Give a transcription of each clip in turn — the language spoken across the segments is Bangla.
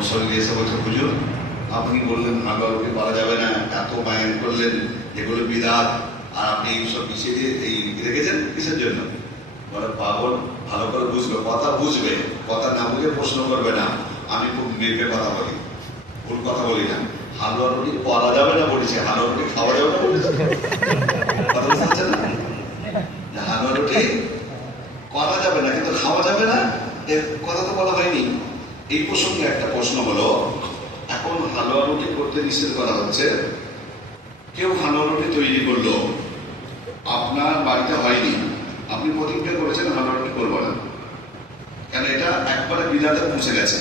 মুসল্লি এসে বলছে, হুজুর আপনি বললেন হালুয়া রুটি করা যাবে না, এত বায়ান করলেন এগুলো বিদআত, আর আপনি এইসব মিশিয়ে দিয়ে এই রেখেছেন কিসের জন্য? বলে, পাগল, ভালো করে বুঝবে, কথা বুঝবে, কথা না বুঝে প্রশ্ন করবে না। আমি খুব মেপে কথা বলি, ভুল কথা বলি না। হালুয়া রুটি করা যাবে না বলেছে, হালুয়া রুটি খাওয়া যাবে না বলেছে। কথা বুঝতে পারছেন না? হালুয়া রুটি করা যাবে না কিন্তু খাওয়া যাবে না, এর কথা তো বলা হয়নি। এই প্রসঙ্গে একটা প্রশ্ন হলো, এখন হালুয়া রুটি করতে নিষেধ করা হচ্ছে। কেউ হালুয়া রুটি তৈরি করলো, আপনার বাড়িতে হয়নি, আপনি প্রতিজ্ঞা করেছেন হালুয়া রুটি করবো না, কেন? এটা একবারে বিদাতে পৌঁছে গেছে,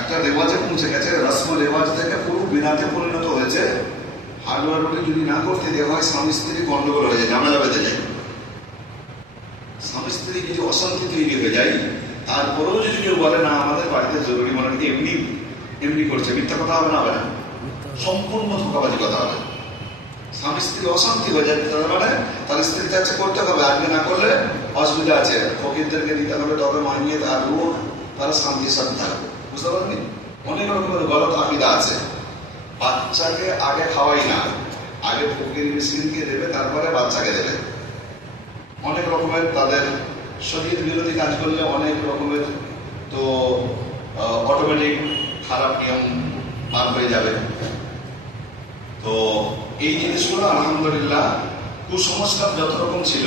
একটা রেওয়াজে পৌঁছে গেছে, রসম রেওয়াজ থেকে পুরো বিদাতে পরিণত হয়েছে। হালুয়া রুটি যদি না করতে দেওয়া হয়, স্বামী স্ত্রী গন্ডগোল হয়ে যায়, ঝামেলা বেঁধে যায়, স্বামী স্ত্রী কিছু অশান্তি তৈরি হয়ে যায়। তারপরেও যদি কেউ বলে না আমাদের বাড়িতে জরুরি, মনে এমনি এমনি করছে, মিথ্যা কথা হবে না, হবে না, সম্পূর্ণ ধোকাবাজি কথা হবে। স্বামী স্ত্রী অশান্তি হয়ে যায়, তার মানে তার স্ত্রী চাচ্ছে করতে হবে, আজকে না করলে অসুবিধা আছে, ফকিরদেরকে দিতে হবে, তবে মানিয়ে থাকবো, তারা শান্তির সাথে থাকবে। বুঝতে পারেননি? অনেক রকমের গলত আকিদা আছে। বাচ্চাকে আগে খাওয়াই না, আগে ফকির মিসকিনকে দেবে, তারপরে বাচ্চাকে দেবে। অনেক রকমের তাদের শরীর বিরোধী কাজ করলে অনেক রকমের তো অটোমেটিক খারাপ নিয়ম বার হয়ে যাবে। তো এই জিনিসগুলো আলহামদুলিল্লাহ কুসংস্কার যত রকম ছিল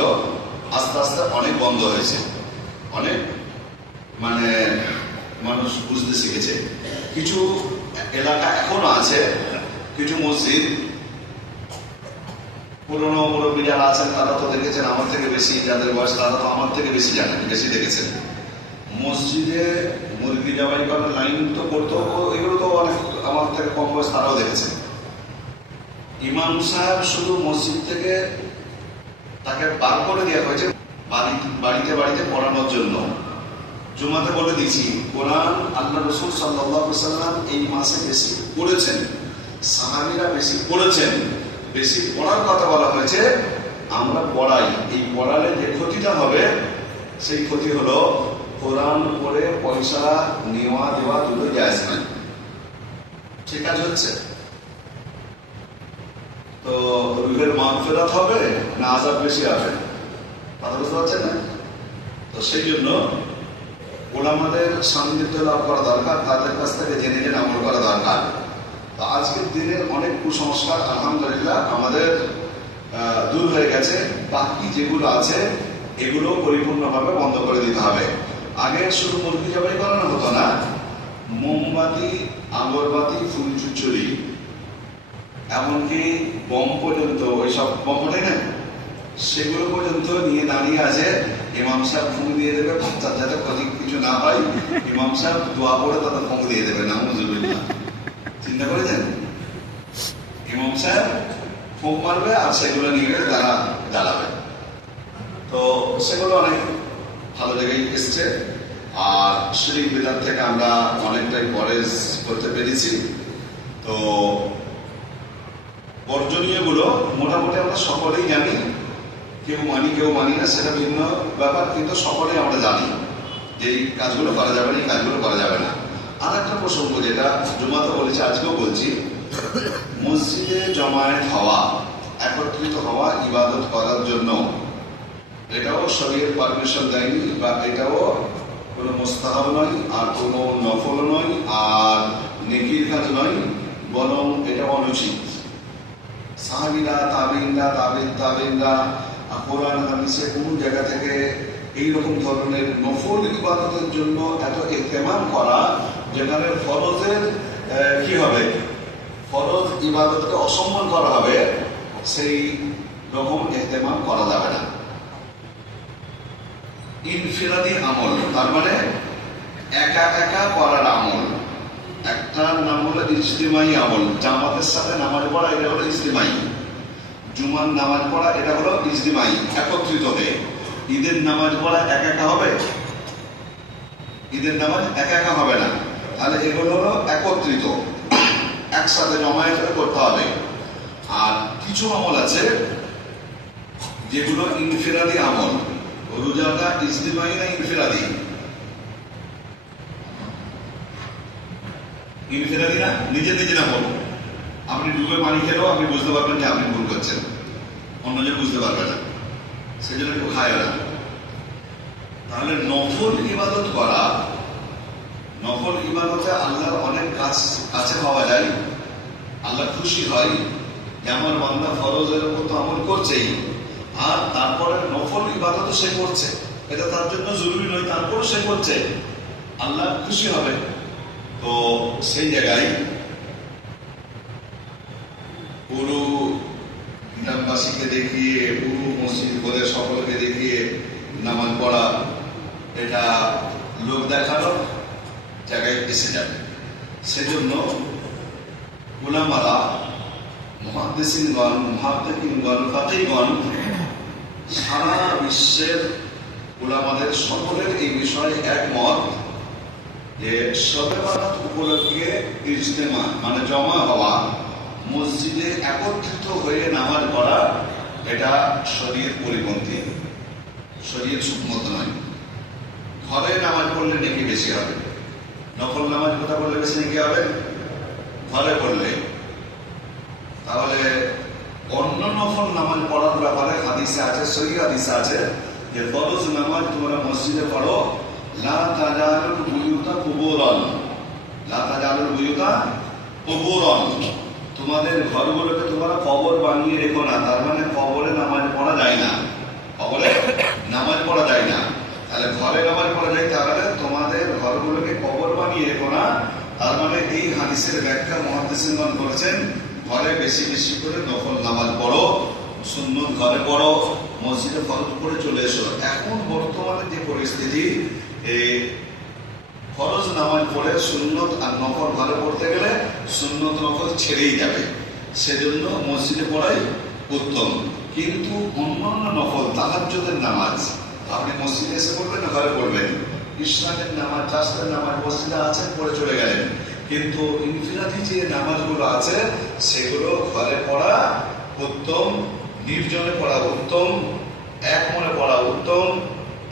আস্তে আস্তে অনেক বন্ধ হয়েছে, অনেক মানে মানুষ বুঝতে শিখেছে। কিছু এলাকা এখনো আছে, কিছু মসজিদ, পুরনো মুরব্বী যারা আছেন তারা তো দেখেছেন আমার থেকে বেশি, যাদের বয়স তারা তো আমার থেকে বেশি জানেন, বেশি দেখেছেন। মসজিদে মুরগি জবাই করার লাইন তো করতো, এগুলো তো অনেক আমার থেকে কম বয়স তারাও দেখেছেন। ইমাম সাহেব শুধু মসজিদ থেকে তাকে বার করে দেওয়া হয়েছে বাড়িতে বাড়িতে পড়ানোর জন্য। জুমাতে বলে দিয়েছি, কোরআন আল্লাহ রসুল সাল্লাল্লাহু আলাইহি ওয়াসাল্লাম এই মাসে বেশি পড়েছেন, সাহাবীরা বেশি পড়েছেন, বেশি পড়ার কথা বলা হয়েছে। আমরা পড়াই, এই পড়ালে যে ক্ষতিটা হবে সেই ক্ষতি হলো কোরআন পড়ে পয়সা নেওয়া দেওয়া দুটো জায়েজ নাই, ঠিক কাজ হচ্ছে। তো রুহের মাগফিরাত হবে না আযাব বেশি হবে, কথা বুঝতে পারছেন না? তো সেই জন্য ওলামাদের সান্নিধ্য লাভ করা দরকার, তাদের কাছ থেকে জেনে জেনে আমল করা দরকার। তো আজকের দিনের অনেক কুসংস্কার আলহামদুলিল্লাহ আমাদের দূর হয়ে গেছে। বাকি যেগুলো আছে এগুলো পরিপূর্ণভাবে বন্ধ করে দিতে হবে। আগে শুধু মুরগি জবাই করানো হতো না, মোমবাতি, আগরবাতি, ফুল চুচুরি, এমনকি বম পর্যন্ত, ওইসব বম ওঠে না, সেগুলো পর্যন্ত নিয়ে দাঁড়িয়ে আছে। ইমাম সাহেব ফুঁক দিয়ে দেবে, বাচ্চার যাতে ক্ষতি কিছু না হয়, ইমাম সাহেব দোয়া পড়ে তাদের ফুঁক দিয়ে দেবে, নাউযুবিল্লাহ। চিন্তা করেছেন? ইমাম সাহেব ফুঁক মারবে আর সেগুলো নিয়ে গেলে তারা জ্বালাবে। তো সেগুলো অনেক ভালো জায়গায় এসছে। আর শিরক বিদআত থেকে আমরা অনেকটাই পরেজ করতে পেরেছি। তো বর্জনীয়গুলো মোটামুটি আমরা সকলেই জানি, কেউ মানি কেউ মানি না, সেটা ভিন্ন ব্যাপার, কিন্তু সকলেই আমরা জানি যে এই কাজগুলো করা যাবে না, এই কাজগুলো করা যাবে না। আর একটা প্রসঙ্গ যেটা জুমাতে বলেছি, আজকেও বলছি, মসজিদে জমায়েত হওয়া, একত্রিত হওয়া ইবাদত করার জন্য, এটাও শরীয়ত পারমিশন দেয়নি, বা এটাও কোনো মুস্তাহাব নয়, আর কোনো নফল নয়, আর নেকির কাজ নয়, বরং এটা অনুচিত। সাহাবীরা, তাবেঈনরা, তাবেঈনরা কোরআন হাদিসে কোন জায়গা থেকে এইরকম ধরনের নফল ইবাদতের জন্য এত ইহতেমাম করা, যেখানে ফরজের কি হবে, ফরজ ইবাদতকে অসম্মান করা হবে, সেই রকম ইহতেমাম করা যাবে না। ইনফিরাদি আমল, তার মানে একা একা করার আমল। একটার নাম হলো ইজতিমাই আমল, জামাতের সাথে নামাজ পড়া, এটা হলো ইজতিমাই। জুমার নামাজ পড়া, এটা হলো ইজতিমাই, একত্রিত হয়ে। ঈদের নামাজ পড়া একা একা হবে? ঈদের নামাজ একা একা হবে না, তাহলে এগুলো হলো একত্রিত, একসাথে জমায়েত করতে হবে। আর কিছু আমল আছে যেগুলো ইনফিরাদি আমল। রোজাটা ইজতিমাই না ইনফিরাদি? ইনফিনিটি না, নিজে নিজে না বলবো। আপনি ডুবে পানি খেলেও আপনি বুঝতে পারবেন যে আপনি ভুল করছেন, অন্যজন বুঝতে পারবে না, সেই জন্য একটু খায় না। তাহলে নফল ইবাদত করা, নফল ইবাদতে আল্লাহর অনেক কাছে পাওয়া যায়, আল্লাহ খুশি হয় যে আমার বান্দা ফরজের উপর তো আমল করছেই, আর তারপরে নফল ইবাদত সে করছে, এটা তার জন্য জরুরি নয়, তারপরে সে করছে, আল্লাহ খুশি হবে। তো সেই জায়গায় পুরো গ্রামবাসীকে দেখিয়ে, পুরো মসজিদ বলে সকলকে দেখিয়ে নামাজ পড়া, এটা লোক দেখানোর জায়গায় এসে যাবে। সেজন্য উলামারা, মুহাদ্দিসিনগণ, মুহাক্কিকিনগণ, ফাকিহগণ, সারা বিশ্বের উলামাদের সকলের এই বিষয়ে একমত যে শবে বরাত উপলক্ষে ইজতেমা মানে জমা হওয়া, মসজিদে একত্রিত হয়ে নামাজ পড়া, এটা শরীয়ত পরিপন্থী, শরীয়ত সুন্নত নয়। ঘরে নামাজ পড়লে নেকি বেশি হবে, নফল নামাজ কোথা পড়লে বেশি নেকি হবে? ঘরে পড়লে। তাহলে অন্য নফল নামাজ পড়ার ব্যাপারে হাদিসে আছে, সহিহ হাদিসে আছে যে ফরজ নামাজ তোমরা মসজিদে পড়ো, লা তাজালুল বুয়ুতা কুবুরান, লা তাজালুল বুয়ুতা কুবুরান, তোমাদের ঘরগুলোকে তোমরা কবর বানিয়ে রেখো না। তার মানে কবরে নামাজ পড়া যায় না, কবরে নামাজ পড়া যায় না। তাহলে ঘরে নামাজ পড়া যায়, তাহলে তোমাদের ঘরগুলোকে কবর বানিয়ে রেখো না। তার মানে এই হাদিসের ব্যাখ্যা মুহাদ্দিসিনগণ করেছেন, ঘরে বেশি বেশি করে নফল নামাজ পড়ো, সুন্নত ঘরে পড়ো, মসজিদে ফরজ পড়ে চলে এসো। এখন বর্তমানে যে পরিস্থিতি, এই ফরজ নামাজ পড়ে সুন্নত আর নফল ঘরে পড়তে গেলে সুন্নত নফল ছেড়েই যাবে, সেজন্য মসজিদে পড়াই উত্তম। কিন্তু অন্যান্য নফল, তাহাজ্জুদের নামাজ আপনি মসজিদে এসে পড়বেন না ঘরে পড়বেন, ইশরাকের নামাজ, চাষের নামাজ মসজিদে আছে পড়ে চলে গেলেন। কিন্তু ইনফিনিটি যে নামাজগুলো আছে সেগুলো ঘরে পড়া উত্তম, নির্জনে পড়া উত্তম, এক মনে পড়া উত্তম,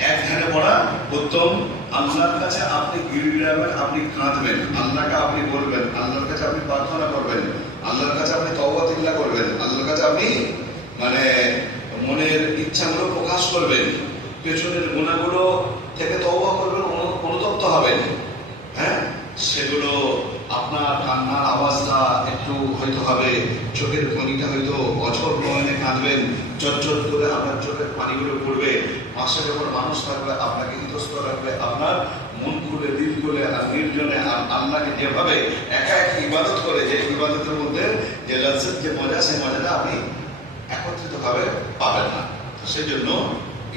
এক ধ্যানে পড়া উত্তম। আল্লাহর কাছে আপনি গিড়গিড়াবেন, আপনি কাঁদবেন, আল্লাহকে আপনি বলবেন, আল্লাহর কাছে আপনি প্রার্থনা করবেন, আল্লাহর কাছে আপনি তওবা তিল্লা করবেন, আল্লাহর কাছে আপনি মানে মনের ইচ্ছাগুলো প্রকাশ করবেন, পেছনের গুণাগুলো থেকে তওবা করবেন, অনুতপ্ত হবেন। হ্যাঁ, সেগুলো আপনার কান্নার আওয়াজটা একটু হয়তো হবে, চোখের খনিটা হয়তো অঝর নয়নে কাঁদবেন, চটচট করে আপনার চোখের পানিগুলো পড়বে। পাশে যখন মানুষ থাকবে আপনাকে ইতস্ত রাখবে, আপনার মন খুলে দিল খুলে আর নির্জনে আর আল্লাহকে যেভাবে একা এক ইবাদত করে, যে ইবাদতের মধ্যে যে লজ্জত, যে মজা, সেই মজাটা আপনি একত্রিত ভাবে পাবেন না। তো সেই জন্য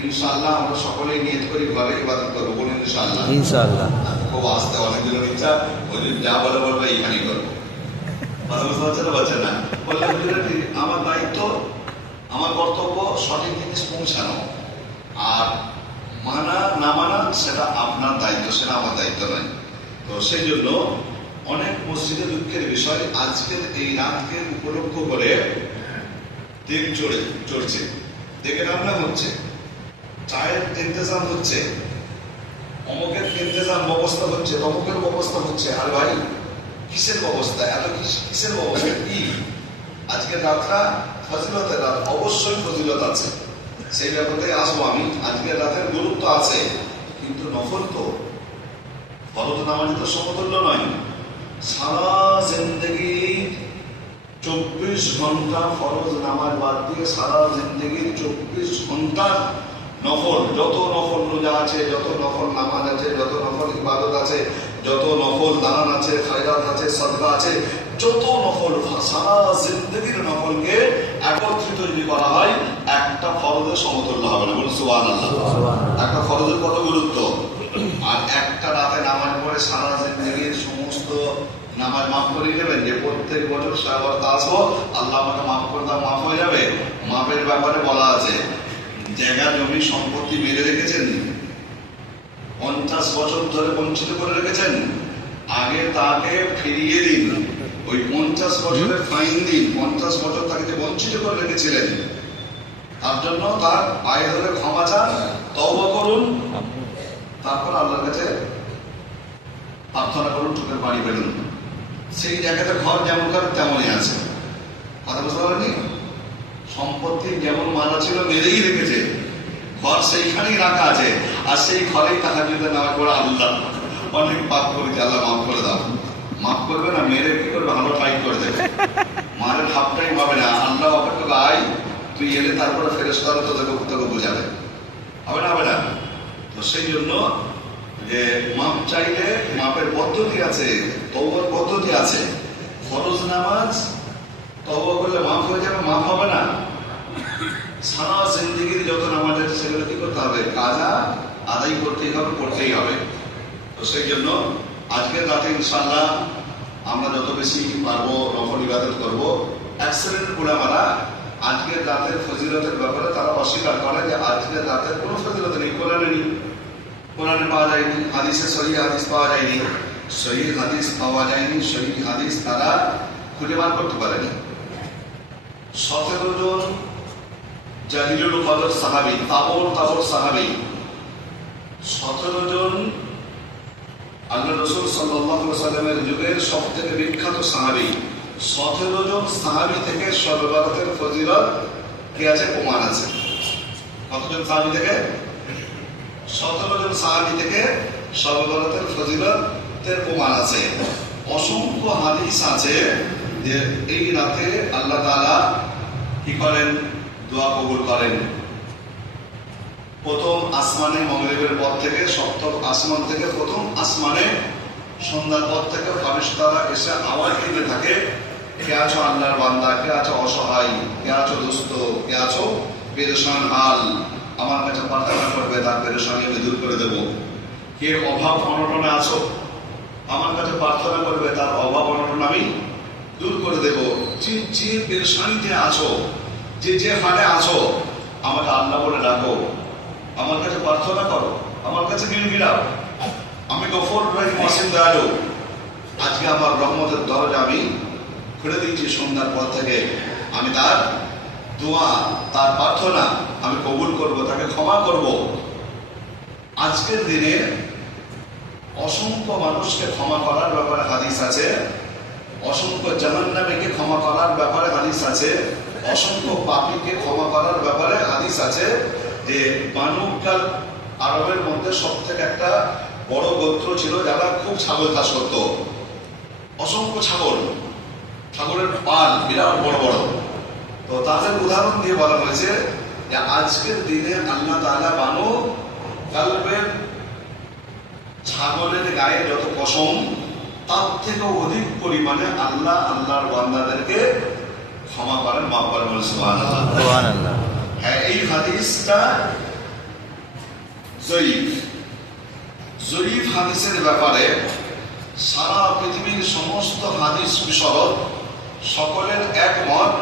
ইনশাআল্লাহ আমরা সকলেই নিয়ত করি ঘরে ইবাদত করবো, বলুন ইনশাআল্লাহ। ইনশাআল্লাহ খুব আসতে অনেকগুলো ইচ্ছা, ওই যা বলে বলবে এইখানেই করবো। কথা বুঝতে পারছেন না? পারছেন না? বললে আমার দায়িত্ব, আমার কর্তব্য সঠিক জিনিস পৌঁছানো, আর মানা না মানা সেটা আপনার দায়িত্ব, সেটা আমার দায়িত্ব নয়। তো সেই জন্য অনেক মসজিদে দুঃখের বিষয়, আজকের এই রাতকে উপলক্ষ করে দিন চড়ছে, দেখে রান্না হচ্ছে, চায়ের ইন্তজাম হচ্ছে, অমুকের ইন্তজাম ব্যবস্থা হচ্ছে, তমুকের ব্যবস্থা হচ্ছে। আর ভাই কিসের ব্যবস্থা, এত কিসের ব্যবস্থা কি? আজকের রাতটা ফজিলতের রাত, অবশ্যই ফজিলত আছে, সেই ব্যাপারে আসবো আমি। আজকের রাতের গুরুত্ব আছে, কিন্তু নফল তো ফরজ নামাজ তো সমতুল্য নয়। সারা জিন্দগি 24 ঘন্টা ফরজ নামাজ বাদ দিয়ে সারা জিন্দগির 24 ঘন্টা নফল, যত নফল রোজা আছে, যত নফল নামাজ আছে, যত নফল ইবাদত আছে, যত নফল দান আছে, খায়রাত আছে, সাদকা আছে, যত নফল, সারা জিন্দগির নফলকে একত্রিত যদি করা হয় একটা ফরজের সমতুল্য হবে না। বলুন সুবহানাল্লাহ। একটা ফরজের কত গুরুত্ব, আর একটা রাতে নামাজ পড়ে সারা জিন্দগির সমস্ত নামাজ মাফ করে নেবেন, যে প্রত্যেক বছর সাহাবাত আসবো, আল্লাহ আমাকে মাফ করে দাও, মাফ হয়ে যাবে। মাফের ব্যাপারে বলা আছে, জায়গা জমি সম্পত্তি মেরে রেখেছেন, 50 বছর ধরে বঞ্চিত করে রেখেছেন, আগে তাকে ফিরিয়ে দিন, ওই 50 বছরের ফাইন দিন। 50 বছর তাকে যে বঞ্চিত করে রেখেছিলেন, তার জন্য তার পায়ে ধরে ক্ষমা চান, তওবা করুন, তারপর আল্লাহর কাছে প্রার্থনা করুন, চোখের পানি ফেলুন। সেই জায়গাতে ঘর যেমন করে তেমনই আছে। কথা বুঝতে পারেনি? সম্পত্তি যেমন মানা ছিল মেরেই রেখেছে, ঘর সেইখানেই রাখা আছে, আর সেই ঘরেই তাহাজ্জুদের নামাজ পড়ে আল্লাহ অনেক পাপ করেছে, আল্লাহ মাফ করে দাও। মাফ করবে না, মেরে কি করবে, ভালো টাইট করে দেবে, মারের হাফটাই পাবে না। আল্লাহ অপেক্ষা আয়, তুই এলে তারপরে ফেরেশতারা তোকে বোঝাবে, হবে না? হবে না? তো সেই জন্য যে মাপ চাইলে মাপের পদ্ধতি আছে, তওবার পদ্ধতি আছে। ফরজ নামাজ তওবা করলে মাফ হয়ে যাবে, মাফ হবে না। সারা জিন্দেগির যত নামাজ আছে সেগুলো কি করতে হবে, কাজা আদায় করতেই হবে, করতেই হবে। তো সেই জন্য আজকের রাতে ইনশাআল্লাহ আমরা যত বেশি পারবো নফল ইবাদত করবো। এক শ্রেণীর উলামারা আজকের রাতের ফজিলতের ব্যাপারে তারা অস্বীকার করে যে আজকের রাতের কোনো ফজিলত নেই, কোরআনে নেই, কোরআনে পাওয়া যায়নি, হাদিসে সহিহ হাদিস পাওয়া যায়নি, সহিহ হাদিস পাওয়া যায়নি, সহিহ হাদিস তারা খুঁজে বার করতে পারেনি। 17 জন জালিলুল কদর সাহাবী, তাবর সাহাবী, 17 জন আল্লাহ রাসূল সাল্লাল্লাহু আলাইহি ওয়াসাল্লামের যুগের সবথেকে বিখ্যাত সাহাবী। 17 জন সাহাবী থেকে শবে বরাতের ফজিলত কি আছে, প্রমাণ আছে। কতজন সাহাবী থেকে? 17 জন সাহাবী থেকে শবে বরাতের ফজিলতের প্রমাণ আছে। অসংখ্য হাদিস আছে যে এই রাতে আল্লাহ তাআলা কি করেন, দোয়া কবুল করেন। প্রথম আসমানে মাগরিবের পর থেকে, সপ্তম আসমান থেকে প্রথম আসমানে সন্ধ্যার পর থেকে ফেরেশতারা এসে আওয়াজ দিতে থাকে, কে আছো আল্লাহর বান্দা, কে আছো অসহায়, কে আছো দুস্থ, কে আছো পেরেশান হাল, আমার কাছে প্রার্থনা করবে, তার পেরেশানি আমি দূর করে দেব। কে অভাব অনটনে আছো, আমার কাছে প্রার্থনা করবে, তার অভাব অনটন আমি দূর করে দেব। যে পেরেশানিতে আছো, যে হালে আছো, আমাকে আল্লাহ বলে ডাকো, আমার কাছে প্রার্থনা করো, আমার কাছে গিড়গিড়াও, আমি গফুর রহিম অসীম দয়ালু। আজকে আমার রহমতের দরজা আমি খুলে দিচ্ছি, সন্ধ্যার পর থেকে আমি তার দোয়া, তার প্রার্থনা আমি কবুল করব, তাকে ক্ষমা করব। আজকের দিনে অসংখ্য মানুষকে ক্ষমা করার ব্যাপারে হাদিস আছে, অসংখ্য জাহান্নামীকে ক্ষমা করার ব্যাপারে হাদিস আছে, অসংখ্য পাপীকে ক্ষমা করার ব্যাপারে হাদিস আছে। যে বানুকাল আরবের মধ্যে সব থেকে একটা বড় গোত্র ছিল যারা খুব ছাগল চাষ করত, অসংখ্য ছাগলের পাল বিরাট বড় বড়। তো তাদের উদাহরণ দিয়ে বলা হয়েছে যে আজকের দিনে আল্লাহ তাআলা বানু কালবের ছাগলের গায়ে যত পশম, তার থেকেও অধিক পরিমাণে আল্লাহর বান্দাদেরকে ক্ষমা করেন, মাফ করেন। সুবহানাল্লাহ। হ্যাঁ, এই হাদিসটা জয়ীফ হাদিসের ব্যাপারে সারা পৃথিবীর সমস্ত হাদিস বিশারদ সকলের একমত,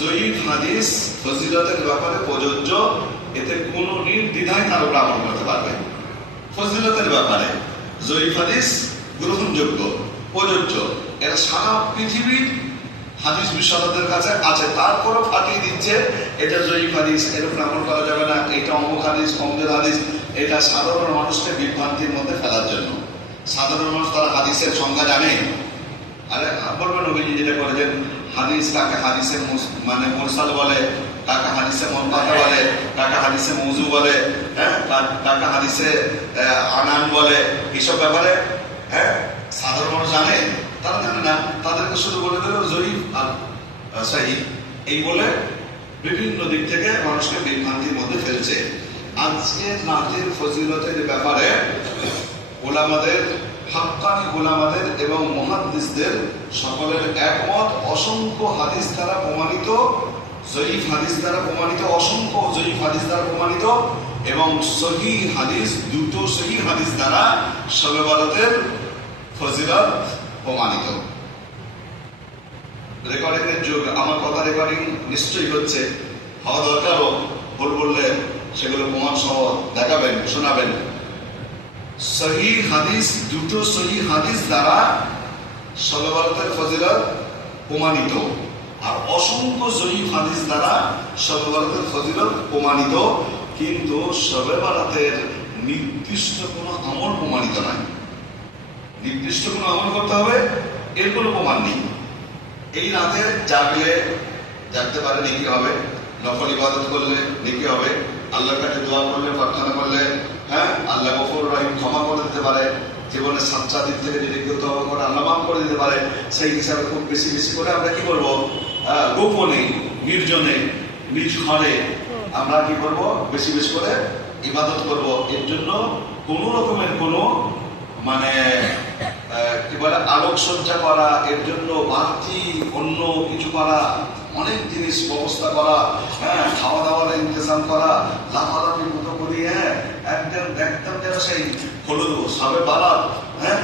জয়ীফ হাদিস ফজিলতের ব্যাপারে প্রযোজ্য, এতে কোনো নির্দ্বিধায় তার উপর আমল করতে পারবে। ফজিলতের ব্যাপারে জয়ীফ হাদিস গ্রহণযোগ্য, প্রযোজ্য, এরা সারা পৃথিবীর হাদিস বিশারদের কাছে আছে। তারপরও ফাটিয়ে দিচ্ছে এটা জয়ীফ হাদিস, এর উপর আমল করা যাবে না, এটা অমুক হাদিস, কমজোর হাদিস। এটা সাধারণ মানুষকে বিভ্রান্তির মধ্যে ফেলার জন্য। সাধারণ মানুষ তারা হাদিসের সংজ্ঞা জানে, আরে বলবেন নবীজি যেটা করেছেন, হাদিস কাকে হাদিসে মানে মুরসাল বলে, কাকে হাদিসে মুনকাতা বলে, কাকে হাদিসে মৌজু বলে, হ্যাঁ, কাকে হাদিসে আনান বলে, এইসব ব্যাপারে হ্যাঁ সাধারণ মানুষ জানে, তারা জানে না। তাদেরকে শুধু বলে দিল জয়ীফ আর সহিহ, এই বলে বিভিন্ন দিক থেকে মানুষকে বিভ্রান্তির মধ্যে ফেলছে। আজকে রাতের ফজিলতের ব্যাপারে ওলামাদের, হাক্কানি ওলামাদের এবং মুহাদ্দিসদের সকলের একমত। অসংখ্য হাদিস দ্বারা প্রমাণিত, জয়ীফ হাদিস দ্বারা প্রমাণিত, অসংখ্য জয়ীফ হাদিস দ্বারা প্রমাণিত এবং সহিহ হাদিস, দুটো সহিহ হাদিস দ্বারা শবে বরাতের ফজিলত প্রমাণিত। রেকর্ডিংয়ের যুগ, আমার কথা রেকর্ডিং নিশ্চয়ই হচ্ছে, হওয়া দরকারও। ভুল বললে সেগুলো প্রমাণ সহ দেখাবেন, শোনাবেন। সহিহ হাদিস, দুটো সহিহ হাদিস দ্বারা শবে বরাতের ফজিলত প্রমাণিত, আর অসংখ্য জয়ীফ হাদিস দ্বারা শবে বরাতের ফজিলত প্রমাণিত। কিন্তু শবে বরাতের নির্দিষ্ট কোনো আমল প্রমাণিত নয়। নির্দিষ্ট কোনো আমল করতে হবে এর কোনো প্রমাণ নেই। এই রাতে জাগতে পারে নেকি হবে, নফল ইবাদত করলে নেকি হবে, আল্লাহর কাছে দোয়া করলে, প্রার্থনা করলে, হ্যাঁ, আল্লাহ গফুর রহিম ক্ষমা করে দিতে পারে। জীবনের সাতটা দিক থেকে যদি কেউ তওবা করে আল্লাহ মাফ করে দিতে পারে। সেই হিসাবে খুব বেশি বেশি করে আমরা কি করবো, গোপনে, নির্জনে, নিজ ঘরে আমরা কি করবো, বেশি বেশি করে ইবাদত করব। এর জন্য কোন রকমের কোনো মানে কি বলে আলোকসজ্জা করা, এর জন্য বাড়তি অন্য কিছু করা, অনেক জিনিস ব্যবস্থা করা, হ্যাঁ, খাওয়া দাওয়ার ইন্তজাম করা, লাফালাফির মতো করি, হ্যাঁ, একদম একদম যেন সেই হলো সবে বারাত, হ্যাঁ,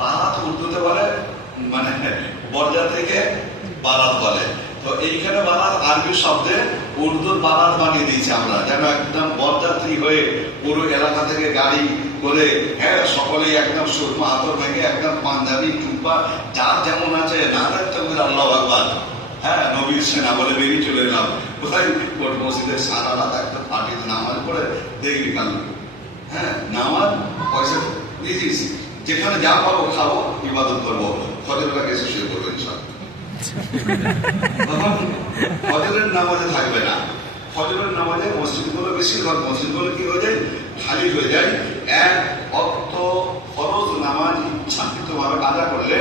বারাত উর্দুতে বলে মানে বরযাত্রীকে বারাত বলে। তো এইখানে বারাত আরবি শব্দে উর্দুর বারাত বানিয়ে দিয়েছি আমরা, যেন একদম বরযাত্রী হয়ে পুরো এলাকা থেকে গাড়ি করে, হ্যাঁ, সকলেই একদম সুরমা আতর ভেঙে একদম পাঞ্জাবি টুপা যার যেমন আছে নারায়ণ তকবীর আল্লাহু আকবার, হ্যাঁ, নবীর সেনা বলে বেরিয়ে চলে এলাম কোথায়, কোর্ট মসজিদে সারা রাত একটা পার্টিতে নামাজ পড়ে দেখবি কাল, হ্যাঁ, নামাজ পয়সা দিয়েছিস, যেখানে যা পাবো খাবো, ইবাদত করবো, ফজরটাকে এসে শুরু করবো ইনশাআল্লাহ। ফজরের নামাজে থাকবে না। ফজরের নামাজে মসজিদগুলো, বেশিরভাগ মসজিদগুলো কি হয়ে যায়, খালি হয়ে যায়। এক অক্ত ফরজ নামাজ ইচ্ছাকৃত ভাবে আদা করলে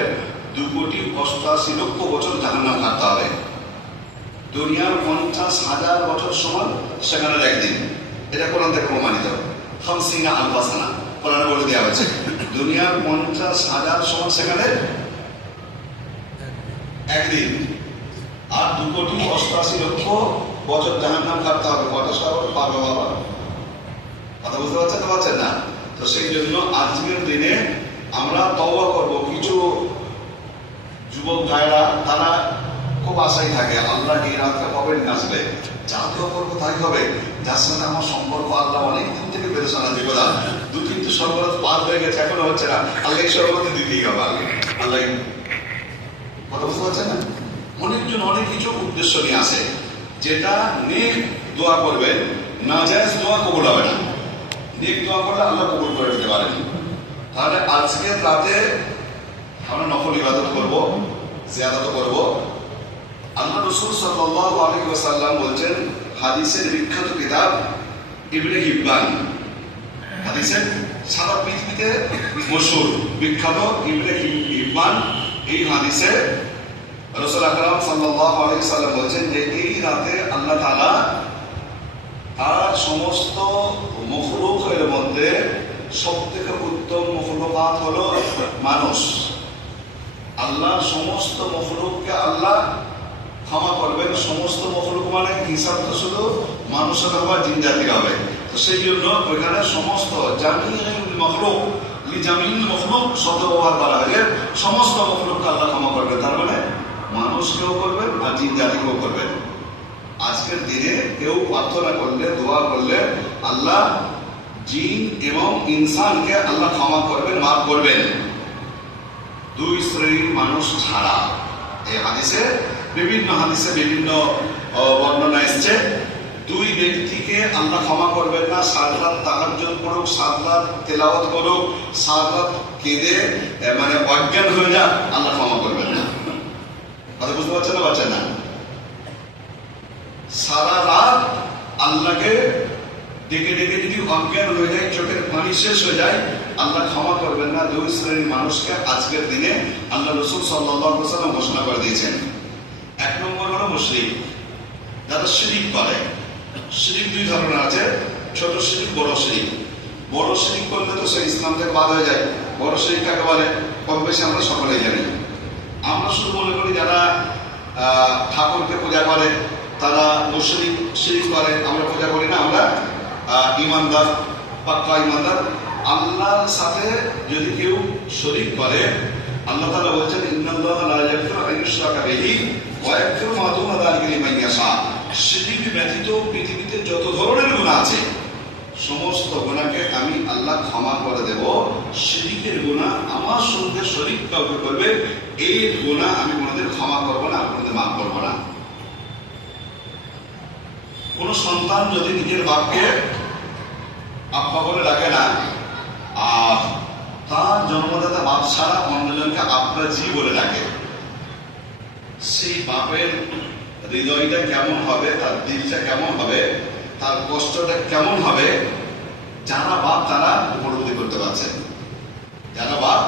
2,88,00,000 বছর জাহান্নাম কাটতে হবে। দুনিয়ার 50,000 বছর সমান সেখানে একদিন, এটা কোরআন থেকে প্রমাণিত। 50,000 সানা কোরআনে বলে দেওয়া হয়েছে, দুনিয়ার 50,000 সমান সেখানে একদিন। আর 2,88,00,000 বছর জাহান্নাম কাটতে হবে। কত সব পাবে বাবা, কথা বুঝতে পারছেন তো পারছেন না? তো সেই জন্য আজকের দিনে আমরা তওবা করব। কিছু যুবক ভাইরা তারা খুব আশায় থাকে, আল্লাহ এই রাতটা কবে নিয়ে আসবে, যা দোয়া করবো তাই হবে, যার সাথে আমার সম্পর্ক আল্লাহ অনেক দিন থেকে পেরেশান আছে, কথা 2-3 সরবরাহ পার হয়ে গেছে, এখনো হচ্ছে না, আল্লাহ এই সরবরাহ দিতেই হবে আগে, আল্লাহ, কথা বুঝতে পারছেন না? অনেকজন অনেক কিছু উদ্দেশ্য নিয়ে আসে, যেটা নেক দোয়া করবেন, নাজায়েজ দোয়া কবুল হবে না। নেক দোয়া করলে আল্লাহ কবুল করে দিতে পারেন। তাহলে আজকে রাতে আমরা নফল ইবাদত করবো, জিয়ারত করবো। আল্লাহ রাসূল সাল্লাল্লাহু আলাইহি ওয়াসাল্লাম বলছেন, হাদিসের বিখ্যাত কিতাব ইবনে হিব্বান, হাদিসের সারা পৃথিবীতে মশহুর বিখ্যাত ইবনে হিব্বান, এই হাদিসে রাসূল আকরাম সাল্লাল্লাহু আলাইহি ওয়াসাল্লাম বলছেন যে এই রাতে আল্লাহ তাআলা তার সমস্ত মখলুকের মধ্যে সবথেকে উত্তম মখলুকাত হলো মানুষ। আল্লাহ সমস্ত মখলুককে আল্লাহ ক্ষমা করবেন। সমস্ত মখলুক মানে হিসাব তো শুধু মানুষের হবে, জিন জাতি হবে। তো সেই জন্য ওইখানে সমস্ত জামিউল মখলুক, জামিউল মখলুক শব্দ ব্যবহার করা হয়েছে, সমস্ত মখলুককে আল্লাহ ক্ষমা করবেন। তার মানে মানুষকেও করবেন আর জিন জাতিকেও করবেন। আজকের দিনে কেউ প্রার্থনা করলে, দোয়া করলে আল্লাহ জিন এবং ইনসানকে আল্লাহ ক্ষমা করবেন, মাফ করবেন, 2 শ্রেণীর মানুষ ছাড়া। এই হাদিসে বিভিন্ন বর্ণনা এসছে, 2 ব্যক্তিকে আল্লাহ ক্ষমা করবেন না। 7 রাত তাহাজ্জুদ করুক, 7 রাত তেলাওয়াত করুক, 7 রাত কেঁদে মানে অজ্ঞান হয়ে যাক, আল্লাহ ক্ষমা করবেন না। কথা বুঝতে পারছেন না, পারছেন না? সারা রাত আল্লাহকে ডেকে ডেকে যদি অজ্ঞান হয়ে যায়, চোখের পানি শেষ হয়ে যায়, আল্লাহ ক্ষমা করবেন না। 2 শ্রেণীর মানুষকে আজকের দিনে আল্লাহ রাসূল সাল্লাল্লাহু আলাইহি ওয়াসাল্লাম ঘোষণা করে দিয়েছেন। 1 নম্বর হলো মুশরিক, যারা শিরিক করে। শিরিক 2 ধরনের আছে, ছোট শিরিক, বড় শিরিক। বড় শিরিক করলে তো সে ইসলাম থেকে বাদ হয়ে যায়। বড় শিরিক কাকে বলে কম বেশি আমরা সকলেই জানি। আমরা শুধু মনে করি যারা ঠাকুরকে পূজা করে তারা মুশরিক, শিরিক করে। আমরা পূজা করি না, আমরা ইমানদার, পাক্কা ইমানদার। আল্লাহর সাথে যদি কেউ শরীক করে, আল্লাহ তাআলা বলেছেন, ইন্নাল্লাহা লা ইয়াগফিরু আন ইউশরাকা বিহি ওয়া ইয়াগফিরু মা দুনা যালিকা লিমান ইয়াশা। শিরিক ব্যতীত পৃথিবীতে যত ধরনের গুনাহ আছে, সমস্ত গুনাহকে আমি আল্লাহ ক্ষমা করে দেব। শিরিকের গুনাহ আমার সঙ্গে শরীক কাউকে করবে, এই গুনাহ আমি কোনোদিন ক্ষমা করবো না, কোনোদিন মাফ করবো না। কোন সন্তান যদি নিজের বাপকে আব্বা বলে ডাকে না, আর তার জন্মদাতা বাপ ছাড়া অন্যজনকে আব্বাজি বলে ডাকে, সেই বাপের হৃদয়টা কেমন হবে, তার দিলটা কেমন হবে, তার কষ্টটা কেমন হবে, যারা বাপ তারা উপলব্ধি করতে পারছেন। যারা বাপ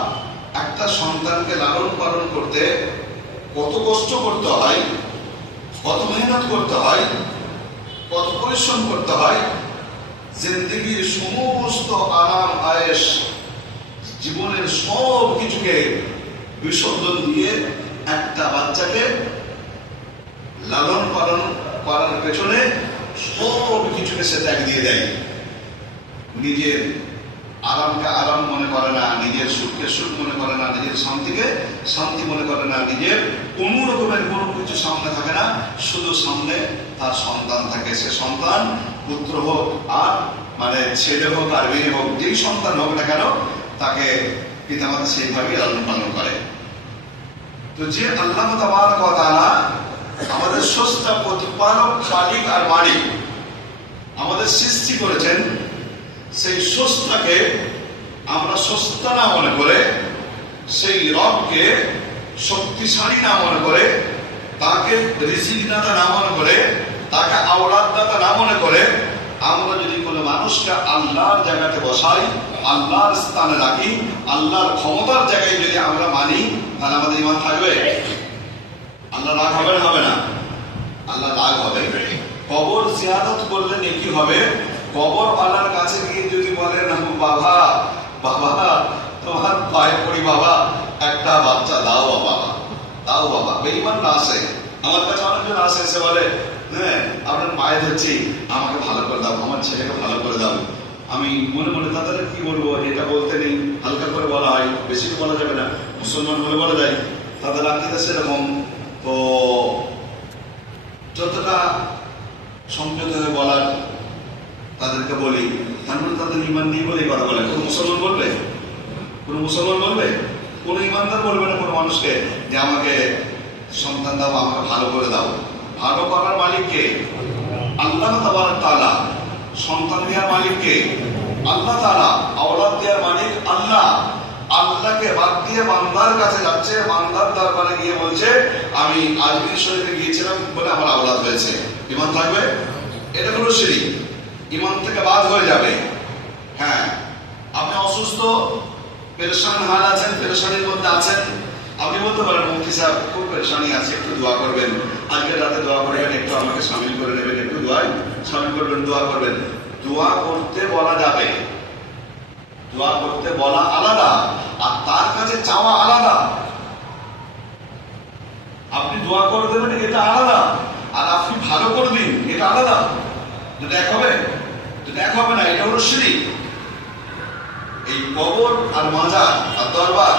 একটা সন্তানকে লালন পালন করতে কত কষ্ট করতে হয়, কত মেহনত করতে হয়, কত পরিশ্রম করতে হয়, জিন্দেগির সমস্ত আরাম আয়েশ, জীবনের সব কিছুকে বিসর্জন দিয়ে একটা বাচ্চাকে লালন পালন করার পেছনে সব কিছুকে সে ত্যাগ দিয়ে দেয়। নিজের আরামকে আরাম মনে করে না, নিজের সুখকে সুখ মনে করে না, নিজের শান্তিকে শান্তি মনে করে না, নিজের কোনো রকমের কোনো কিছু সামনে থাকে না, শুধু সামনে তার সন্তান থাকে। সে সন্তান পুত্র হোক আর মানে ছেলে হোক আর মেয়ে হোক, যেই সন্তান হোক না কেন, তাকে পিতামাতা সেইভাবেই লালন পালন করে। তো যে আল্লাহ তাবারক ওয়া তাআলা আমাদের স্রষ্টা, প্রতিপালক, মালিক আর মালিক আমাদের সৃষ্টি করেছেন, সেই স্রষ্টাকে আমরা স্রষ্টা না মনে করে, সেই রবকে শক্তিশালী না মনে করে, তাকে রিজিক দাতা না মনে করে, তাকে আওলাদ দাতা না মনে করে আমরা যদি কোনো মানুষকে আল্লাহর জায়গাতে বসাই, আল্লাহর স্থানে রাখি, আল্লাহর ক্ষমতার জায়গায় যদি আমরা মানি, তাহলে আমাদের ঈমান থাকবে? আল্লাহ রাগ হবে না? হবে না? আল্লাহ রাগ হবে। কবর জিয়ারত করলে নেকি হবে। কবর আল্লাহর কাছে গিয়ে যদি বলেন বাবা বাবা তোমার পায়ে পড়ি বাবা, একটা বাচ্চা দাও বাবা, দাও বাবা, বেঈমান না আসে। আমার কাছে অনেকজন আসে, এসে বলে হ্যাঁ আপনার পায়ে ধরছি, আমাকে ভালো করে দাও, আমার ছেলেকে ভালো করে দাও। আমি মনে মনে তাদের কি বলবো, এটা বলতে নেই, হালকা করে বলা হয়, বেশি তো বলা যাবে না, মুসলমান বলে বলা যায়, তাদের আকিদা সেরকম। তো যতটা সংযত হয়ে বলার তাদেরকে বলি, তারপরে তাদের ইমান নেই বলে কথা বলে। কোনো মুসলমান বলবে? কোনো মুসলমান বলবে? কোনো ইমানদার বলবে না কোনো মানুষকে যে আমাকে সন্তান দাও, আমাকে ভালো করে দাও। ভালো করার মালিককে আল্লাহ তাবারক তাআলা, সন্তান দেওয়ার মালিককে আল্লাহ তাআলা, আওলাদ দেওয়ার মালিক আল্লাহ। আল্লাহকে বাদ দিয়ে বান্দার কাছে যাচ্ছে, বান্দার দরবারে গিয়ে বলছে আমি আজমির শরীফে গিয়েছিলাম বলে আমার আওলাদ হয়েছে। ঈমান থাকবে? এটা হলো শিরক, ঈমান থেকে বাদ হয়ে যাবে। হ্যাঁ, আপনি অসুস্থ, পেরেশান হাল আছেন, পেরেশানির মধ্যে আছেন, আপনি বলতে পারেন মুফতি সাহেব খুব পেরেশানি আছে, একটু দোয়া করবেন, আজকে রাতে দোয়া করবেন, একটু আমাকে শামিল করে নেবেন, একটু দোয়ায় শামিল করবেন, দোয়া করবেন। দোয়া করতে বলা যাবে, দোয়া করতে বলা আলাদা, আর তার কাছে চাওয়া আলাদা। আপনি দোয়া করে দেবেন এটা আলাদা, আর আপনি ভালো করে দিন এটা আলাদা। যেটা এক হবে? যেটা এক হবে না, এটা হলো শিরক। এই কবর আর মাজার আর দরবার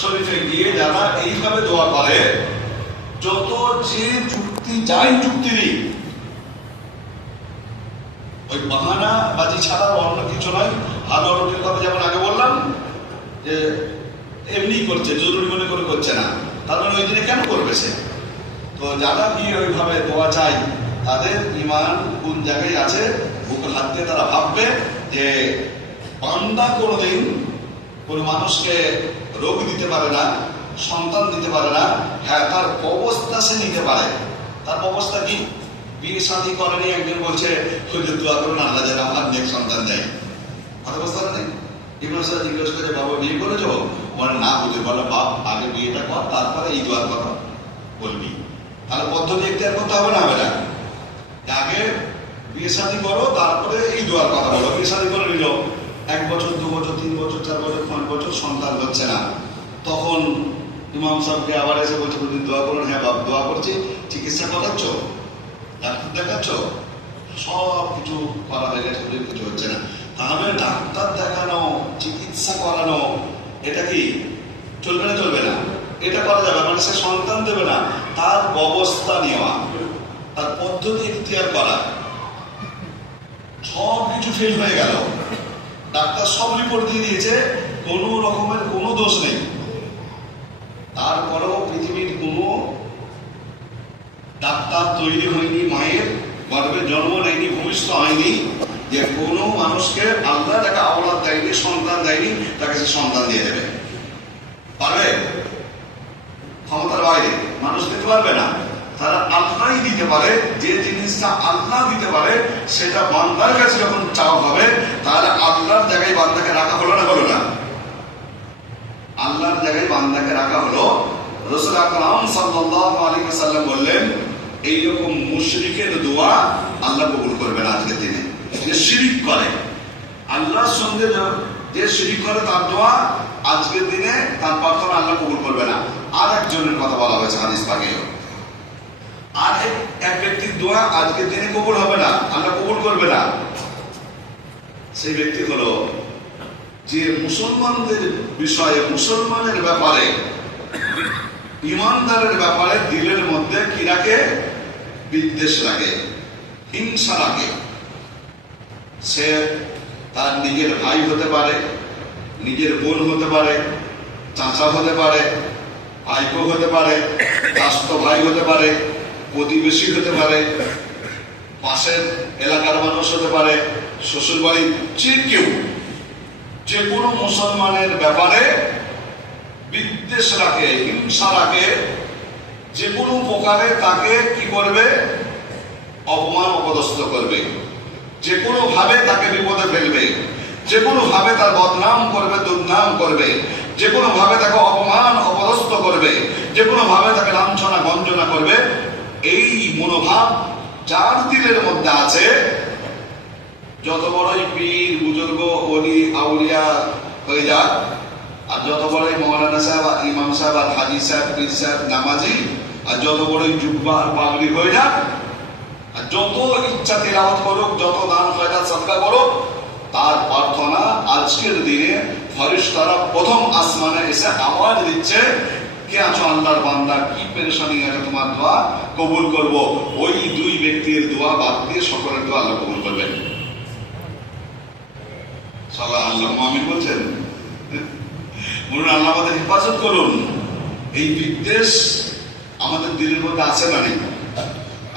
শরীফে গিয়ে যারা এইভাবে দোয়া করে, যত যে যুক্তি যাই যুক্তি দিই, ওই বাহানা বাজি ছাড়া অন্য কিছু নয়। ভালো রুটির কথা যেমন আগে বললাম যে এমনি করছে, জরুরি মনে করে করছে না, তার মানে ওই দিনে কেন করবে সে? তো যারা গিয়ে ওইভাবে দোয়া চায়, তাদের ঈমান কোন জায়গায় আছে, বুকে হাত দিয়ে তারা ভাববে যে বান্দা কোনোদিন কোনো মানুষকে রোগ দিতে পারে না, সন্তান দিতে পারে না। হ্যাঁ, তার অবস্থা সে নিতে পারে। তার অবস্থা কি? বিয়ে শাদী করেনি, একজন বলছে হুজুর দোয়া করুন আল্লাহ যেন আমার নেক সন্তান দেয়। কথা বুঝতে পারেন? ইবনে সাদ জিজ্ঞেস করে বাবা বিয়ে করেছো? বলে না হুজুর। বলে বাপ আগে বিয়েটা কর, তারপরে এই দোয়ার কথা বলবি। তাহলে পদ্ধতি এখতিয়ার করতে হবে না? হবে না? আগে বিয়ে শাদী করো, তারপরে এই দোয়ার কথা বলো। বিয়ে শাদী করে নিল, 1 বছর 2 বছর 3 বছর 4 বছর 5 বছর সন্তান হচ্ছে না, তখন ইমাম সাহেবকে আবার এসে বলছে দোয়া করুন। হ্যাঁ বাপ দোয়া করছি। চিকিৎসা করাচ্ছ, ডাক্তার দেখাচ্ছ, সব কিছু করা হয়ে গেছে, কিছু হচ্ছে না। তাহলে ডাক্তার দেখানো, চিকিৎসা করানো, এটা কি চলবে না? চলবে না। এটা করা যাবে মানে সে সন্তান দেবে না, তার ব্যবস্থা নেওয়া, তার পদ্ধতি ইখতিয়ার করা, সব কিছু ফেল হয়ে গেল। ডাক্তার সব রিপোর্ট দিয়ে দিয়েছে, কোনো রকমের কোনো দোষ নেই। তারপরেও পৃথিবীর কোনো ডাক্তার তৈরি হয়নি, মায়ের গর্ভে জন্ম নেয়নি, ভূমিষ্ঠ হয়নি, যে কোনো মানুষকে আল্লাহ তাকে আওলাদ দেয়নি, সন্তান দেয়নি, তাকে সে সন্তান দিয়ে দেবে? পারবে? ক্ষমতার বাইরে মানুষ দিতে পারবে না। তারা আল্লাহই দিতে পারে। যে জিনিসটা আল্লাহ দিতে পারে সেটা বান্দার কাছে যখন চাওয়া হবে, তাহলে আল্লাহর জায়গায় বান্দাকে রাখা হলো না, হলো না? আল্লাহর জায়গায় বান্দাকে রাখা হলো। রাসূল আকরাম সাল্লাল্লাহু আলাইহি ওয়াসাল্লাম বললেন, এইরকম মুশরিকের দোয়া আল্লাহ কবুল করবে না আজকের দিনে। যে শিরিক করে, আল্লাহর সঙ্গে যে শিরিক করে, তার দোয়া আজকের দিনে, তার প্রার্থনা আল্লাহ কবুল করবে না। আর একজনের কথা বলা হয়েছে হাদিস পাকে, আর এক ব্যক্তির দোয়া আজকের দিনে কবুল হবে না, আল্লাহ কবুল করবে না। সেই ব্যক্তি হলো যে মুসলমানদের বিষয়ে, মুসলমানের ব্যাপারে, ইমানদারের ব্যাপারে দিলের মধ্যে কি রাখে? বিদ্বেষ রাখে, হিংসা রাখে। সে তার নিজের ভাই হতে পারে, নিজের বোন হতে পারে, চাচা হতে পারে, ভাইপো হতে পারে, চাচাতো ভাই হতে পারে, প্রতিবেশী হতে পারে, পাশের এলাকার মানুষ হতে পারে, শ্বশুর বাড়ির যে কেউ, যে কোনো মুসলমানের ব্যাপারে বিদ্বেষ রাখে, হিংসা রাখে। যে কোনো প্রকারে তাকে কি করবে? অপমান, অপদস্থ করবে। যে কোনো ভাবে তাকে বিপদে ফেলবে, যে কোনো ভাবে তার বদনাম করবে, দুর্নাম করবে, যে কোনো ভাবে তাকে অপমান, অপদস্থ করবে, যে কোনো ভাবে তাকে লাঞ্ছনা, গঞ্জনা করবে। এই মনোভাব যার দিলের মধ্যে আছে, যত বড়ই পীর, বুজুর্গ, ওলি, আউলিয়া হয়ে যাক, আর যত বড়ই মৌলানা সাহেব, ইমাম সাহেব, আর হাজি সাহেব, পীর সাহেব, নামাজি, আর যত বড়ই জুব্বা আর পাগড়ি হয়ে যাক, আর যত ইচ্ছা তিলাওয়াত করুক, যত দান খয়রাত সাদকা করুক, তার প্রার্থনা আজকের দিনে ফেরেশতারা প্রথম আসমানে এসে আওয়াজ দিচ্ছে, কে আছো আল্লাহর বান্দা, কি পেরেশানি আছে, তোমার দোয়া কবুল করব। ওই দুই ব্যক্তির দোয়া বাদ দিয়ে সকলের দোয়া আল্লাহ কবুল করবেন। সাল্লাহ আল্লাহ আমিন বলছেন। বলুন, আল্লাহ আমাদের হেফাজত করুন। এই বিদ্বেষ আমাদের দিলের মধ্যে আছে না নেই?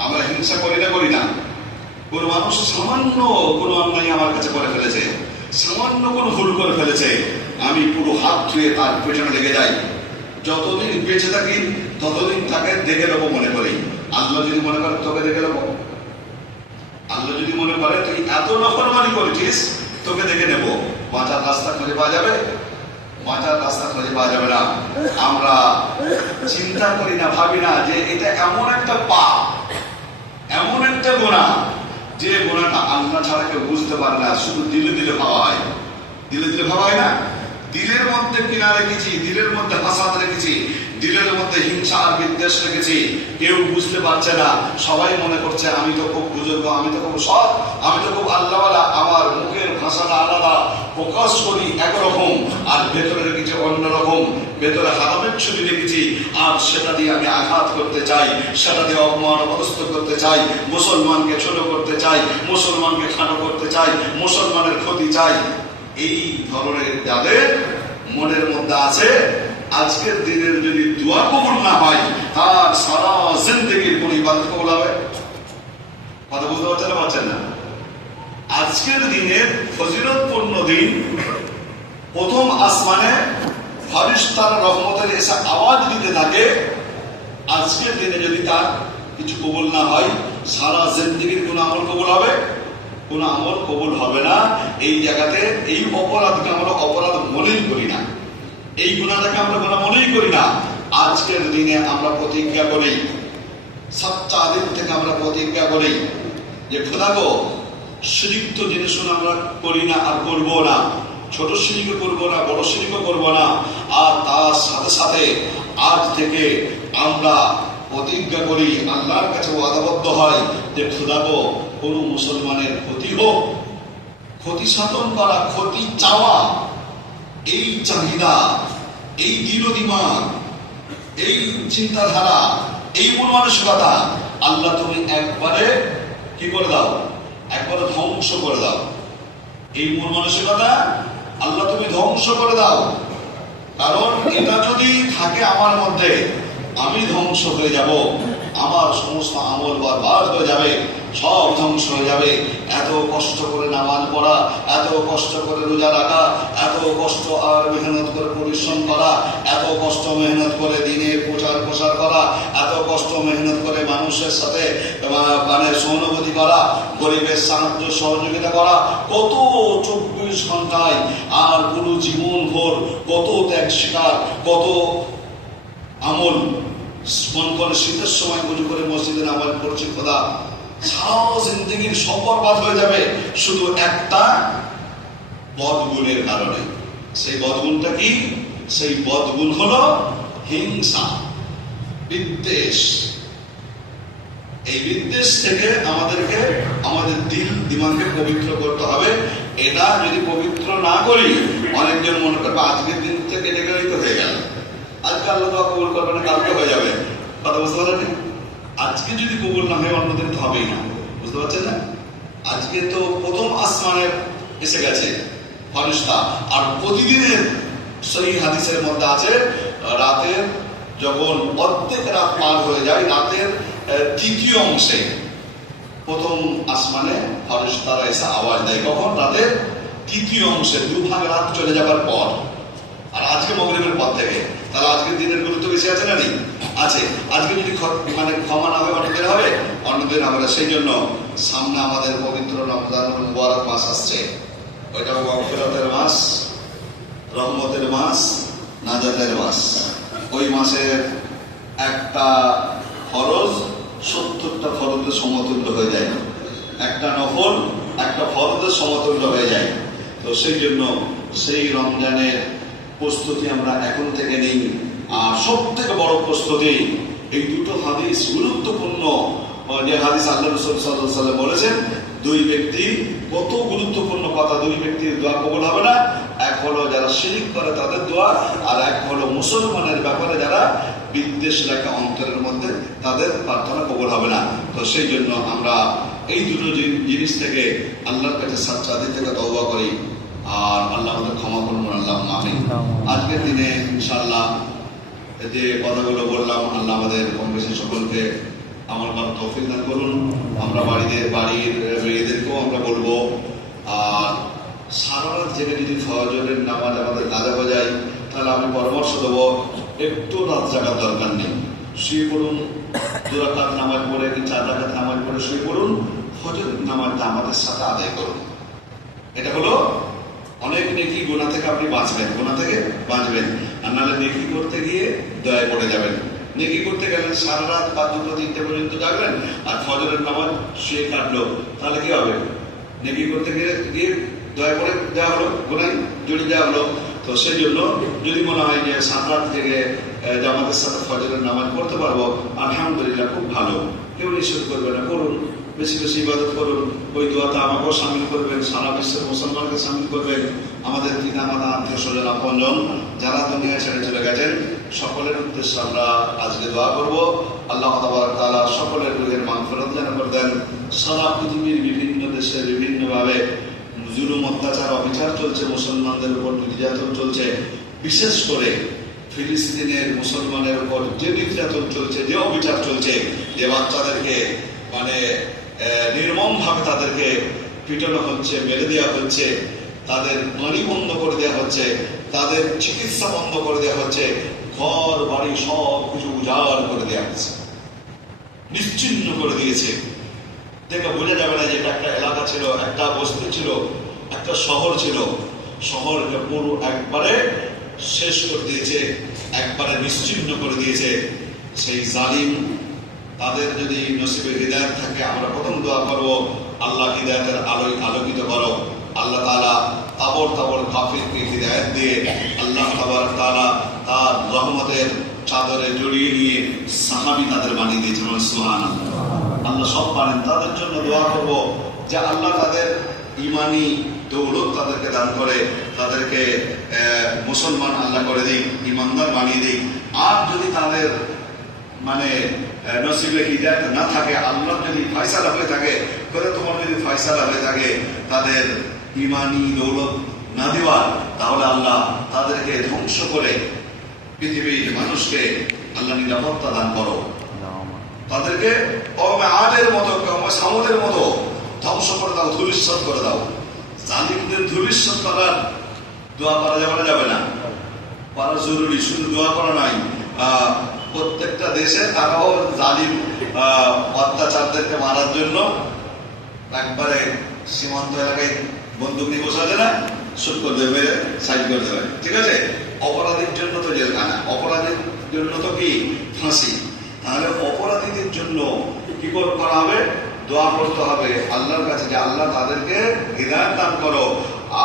আমরা হিংসা করি না, করি না? কোন মানুষ সামান্য কোনো অন্যায় আমার কাছে করে ফেলেছে, সামান্য কোনো ভুল করে ফেলেছে, আমি পুরো হাত ধুয়ে তার পেছনে লেগে যাই। যতদিন বেঁচে থাকি ততদিন তাকে দেখে নেবো মনে করি। আল্লাহ যদি মনে করে তোকে দেখে নেবো, আল্লাহ যদি মনে করে তুই এত নফরমানি করেছিস, তোকে দেখে নেবো, বাঁচার রাস্তা খুঁজে পাওয়া যাবে? বাঁচার রাস্তা খুঁজে পাওয়া যাবে না। আমরা চিন্তা করি না, ভাবি না যে এটা এমন একটা পাপ, এমন একটা গুনাহ, যে গুনাহটা আল্লাহ ছাড়া কেউ বুঝতে পারে না, শুধু দিলে দিলে ভাবা হয়। দিলে দিলে ভাবা হয় না? দিলের মধ্যে কিনা রেখেছি, দিলের মধ্যে হাসাদ রেখেছি, দিলের মধ্যে হিংসা আর বিদ্বেষ রেখেছি। কেউ বুঝতে পারছে না, সবাই মনে করছে আমি তো খুব বুজুর্গ, আমি তো খুব সৎ, আমি তো খুব আল্লাহওয়ালা, আমার মুখের ভাষাটা আলাদা, প্রকাশ করি একরকম, আর ভেতরে রেখেছি অন্যরকম। ভেতরে হারামের ছবি রেখেছি, আর সেটা দিয়ে আমি আঘাত করতে চাই, সেটা দিয়ে অপমান, অপদস্থ করতে চাই, মুসলমানকে ছোট করতে চাই, মুসলমানকে খাটো করতে চাই, মুসলমানের ক্ষতি চাই। এই ধরনের যাদের মনের মধ্যে আছে, আজকের দিনের যদি দোয়া কবুল না হয়, তার সারা জিন্দেগির কোন ইবাদত কবুল হবে? কথা বুঝতে পারছেন না? পারছেন না? আজকের দিনের ফজিলতপূর্ণ দিন, প্রথম আসমানে ফেরেশতারা রহমতের এসে আওয়াজ দিতে থাকে। আজকের দিনে যদি তার কিছু কবুল না হয়, সারা জিন্দেগির কোন আমল কবুল হবে? কোন আমল কবুল হবে না। এই জায়গাতে এই অপরাধকে আমরা অপরাধ মনেই করি না, এই গুনাহটাকে আমরা গুনাহ মনেই করি না। আজকের দিনে আমরা প্রতিজ্ঞা করি, সাতটা দিন থেকে আমরা প্রতিজ্ঞা করি যে খোদা গো, শিরক তো জেনে শুনে আমরা করি না আর করবো না, ছোট শিরকও করবো না, বড় শিরকও করবো না। আর তার সাথে সাথে আজ থেকে আমরা প্রতিজ্ঞা করি, আল্লাহর কাছে ওয়াদাবদ্ধ হয় যে খোদা গো, কোন মুসলমানের ক্ষতি হোক, ক্ষতি সাধন করা, ক্ষতি চাওয়া, এই চাহিদা, এই দৃঢ়দিমাগ, এই চিন্তাধারা, এই মন মানসিকতা আল্লাহ তুমি একবারে কি করে দাও? একবারে ধ্বংস করে দাও। এই মন মানসিকতা আল্লাহ তুমি ধ্বংস করে দাও। কারণ এটা যদি থাকে আমার মধ্যে, আমি ধ্বংস হয়ে যাব, আমার সমস্ত আমল বরবাদ হয়ে যাবে। সব ধ্বংস হয়ে যাবে। এত কষ্ট করে নামাজ পড়া, এত কষ্ট করে রোজা রাখা, এত কষ্ট আর মেহনত করে পরিশ্রম করা, এত কষ্ট মেহনত করে দিনের প্রচার করা, এত কষ্ট মেহনত করে মানুষের সাথে মানে সহানুভূতি করা, গরিবের সাহায্য সহযোগিতা করা, কত 24 ঘন্টায় আর পুরো জীবন ভোর কত ত্যাগ শিকার, কত আমল মন করে শীতের সময় বুঝু করে মসজিদে নামাজ পড়ছি, খোদা সারা জিন্দগির সব বরবাদ হয়ে যাবে শুধু একটা বদগুণের কারণে। সেই বদগুণটা কি? সেই বদগুণ হলো হিংসা, বিদ্বেষ। এই বিদ্বেষ থেকে আমাদেরকে আমাদের দিল দিমাগকে পবিত্র করতে হবে। এটা যদি পবিত্র না করি, অনেকজন মনে করবে আজকের দিন থেকে কেটে গেলেই তো হয়ে গেল, আজকে আল্লাহ তো কবুল করবে না, কালকে হয়ে যাবে। কথা বুঝতে পারলেন? আজকে যদি কবুল না হয় অন্যদিন তো হবেই না। বুঝতে পারছেন না? আজকে তো প্রথম আসমানে এসে গেছে ফেরেশতা, আর প্রতিদিনের সহিহ হাদিসের মধ্যে আছে রাতের যখন অর্ধেক রাত পার হয়ে যায়, রাতের তৃতীয় অংশে প্রথম আসমানে ফেরেশতারা এসে আওয়াজ দেয়। কখন? রাতের তৃতীয় অংশে, দুভাগ রাত চলে যাবার পর। আর আজকে মাগরিবের পর থেকে। তাহলে আজকের দিনের গুরুত্ব বেশি আছে না? নেই? আছে। আজকে যদি মানে ক্ষমা না হবে অন্যদের হবে, অন্যদের হবে না। সেই জন্য সামনে আমাদের পবিত্র রমজানুল মুবারক মাস আসছে। ওইটা মাগফিরাতের মাস, রহমতের মাস, নাজাতের মাস। ওই মাসের একটা ফরজ 70টা ফরজের সমতুল্য হয়ে যায়, একটা নফল একটা ফরজের সমতুল্য হয়ে যায়। তো সেই জন্য সেই রমজানের প্রস্তুতি আমরা এখন থেকে নিই। আর সব থেকে বড় প্রস্তুতি এই দুটো হাদিস গুরুত্বপূর্ণ, যে হাদিস আল্লাহ রাসূল সাল্লাল্লাহু আলাইহি ওয়াসাল্লাম বলেছেন, দুই ব্যক্তি, কত গুরুত্বপূর্ণ কথা, দুই ব্যক্তির দোয়া কবুল হবে না। এক হলো যারা শিরক করে তাদের দোয়া, আর এক হলো মুসলমানের ব্যাপারে যারা বিদ্বেষ রাখে অন্তরের মধ্যে, তাদের প্রার্থনা কবুল হবে না। তো সেই জন্য আমরা এই দুটো জিনিস থেকে আল্লাহর কাছে সাচ্চাদি থেকে তওবা করি, আর আল্লাহ আমাদের ক্ষমা করুন। আল্লাহ আমিন। আজকের দিনে ইনশাআল্লাহ যে কথাগুলো বললাম, আল্লাহ আমাদের কম বেশি সকলকে আমার তৌফিক দান করুন। আমরা বাড়ির মেয়েদেরকেও আমরা বলবো, আর সারা রাত জেগে যদি ফজরের নামাজ আমাদের কাজা হয়ে যায়, তাহলে আমি পরামর্শ দেবো একটু রাত জাগার দরকার নেই, শুয়ে পড়ুন। 2 রাকাত নামাজ পড়ে কি 4 রাকাত নামাজ পড়ে শুয়ে পড়ুন, ফজরের নামাজটা আমাদের সাথে আদায় করুন। এটা হলো অনেক নেকি, গুনাহ থেকে আপনি বাঁচবেন, গুনাহ থেকে বাঁচবেন। আর নাহলে নেকি করতে গিয়ে দয়ায় পড়ে যাবেন। নেকি করতে গেলেন সারা রাত বা 2-3টে পর্যন্ত জাগলেন, আর ফজরের নামাজ শুয়ে কাটলো, তাহলে কি হবে? নেকি করতে গিয়ে দয়া পড়ে দেওয়া হলো, গুনায় জড়িয়ে দেওয়া হলো। তো সেই জন্য যদি মনে হয় যে 7 রাত থেকে জামাতের সাথে ফজরের নামাজ পড়তে পারবো, আলহামদুলিল্লাহ, খুব ভালো। কেউ নিষেধ করবে না, করুন, বেশি বেশি ইবাদত করুন। ওই দোয়াতে আমাকেও সামিল করবেন, সারা বিশ্বের মুসলমানকে সামিল করবেন, আমাদের পিতা মাতা আত্মীয় স্বজন আপনজন যারা দুনিয়া ছেড়ে চলে গেছেন, সকলের উদ্দেশ্যে আমরা আজকে দোয়া করবো। আল্লাহ তাবারক তাআলা সকলের রুহের মাগফিরাত যেন করে দেন। সারা পৃথিবীর বিভিন্ন দেশে বিভিন্নভাবে জুলুম, অত্যাচার, অবিচার চলছে, মুসলমানদের উপর নির্যাতন চলছে। বিশেষ করে ফিলিস্তিনের মুসলমানের উপর যে নির্যাতন চলছে, যে অবিচার চলছে, যে বাচ্চাদেরকে মানে নির্মমভাবে তাদেরকে পিটানো হচ্ছে, মেরে দেওয়া হচ্ছে, তাদের পানি বন্ধ করে দেওয়া হচ্ছে, তাদের চিকিৎসা বন্ধ করে দেওয়া হচ্ছে, ঘর বাড়ি সব কিছু উজাড় করে দেওয়া হচ্ছে, নিশ্চিহ্ন করে দিয়েছে। দেখে বোঝা যাবে না যে এটা একটা এলাকা ছিল, একটা বস্তি ছিল, একটা শহর ছিল। শহরকে পুরো একবারে শেষ করে দিয়েছে, একবারে নিশ্চিহ্ন করে দিয়েছে। সেই জালিম, তাদের যদি নসিবে হৃদায়ত থাকে, আমরা প্রথম দোয়া করবো, আল্লাহ হৃদায়তের আলোয় আলোকিত করো। আল্লাহ তাআলা তাবর তাবর কাফিরকে হৃদায়ত দিয়ে আল্লাহ তাবারক তাআলা তার রহমতের চাদরে জড়িয়ে নিয়ে সাহাবী তাদের বানিয়ে দিয়েছেন। সুবহানাল্লাহ। আল্লাহ সব পারেন। তাদের জন্য দোয়া করব যে আল্লাহ তাদের ইমানি দৌলত তাদেরকে দান করে, তাদেরকে মুসলমান আল্লাহ করে দিক, ইমানদার বানিয়ে দিক। আর যদি তাদের মানে নসিবে হিদায়াত না থাকে, আল্লাহ যদি ফয়সালা হয়ে থাকে, করে তোমার যদি ফয়সালা হয়ে থাকে তাদের ইমানি দৌলত না দেওয়ার, তাহলে আল্লাহ তাদেরকে ধ্বংস করে পৃথিবীর মানুষকে আল্লাহ নিরাপত্তা দান করো। তাদেরকে কওমে আদের মতো কওমে সামুদের মতো ধ্বংস করে দাও, ধূলিসাৎ করে দাও। জালিমদের ধূলিসাৎ করার দোয়া করা যাবে না, যাবে না, করা জরুরি। শুধু দোয়া করা নাই, প্রত্যেকটা দেশে তারাও জালিম অত্যাচারদেরকে মারার জন্য একবারে সীমান্ত এলাকায় বন্দুক নিয়ে বসে আছে না, শুট করে দেবে, মেরে সাইড করে দেবে, ঠিক আছে। অপরাধীর জন্য তো জেলখানা, অপরাধীর জন্য তো কি ফাঁসি। তাহলে অপরাধীদের জন্য কি করা হবে? দোয়া করতে হবে আল্লাহর কাছে যে আল্লাহ তাদেরকে হিদায়াত দান করো।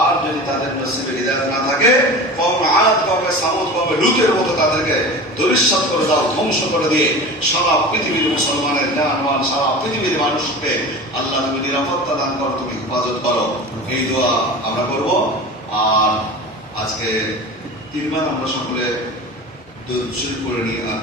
আর যদি তাদের নসিবে হিদায়াত না থাকে, কওমে আদ, কওমে সামুদ, কওমে লূতের মতো তাদেরকে ধূলিসাৎ করে দাও, ধ্বংস করে দিয়ে সারা পৃথিবীর মুসলমানের জান-মাল, সারা পৃথিবীর মানুষকে আল্লাহ তুমি নিরাপত্তা দান করো, তুমি হেফাজত করো। এই দোয়া আমরা করব। আর আজকে 3 বার আমরা সকলে দুরূদ শরীফ পড়ে নিই। আর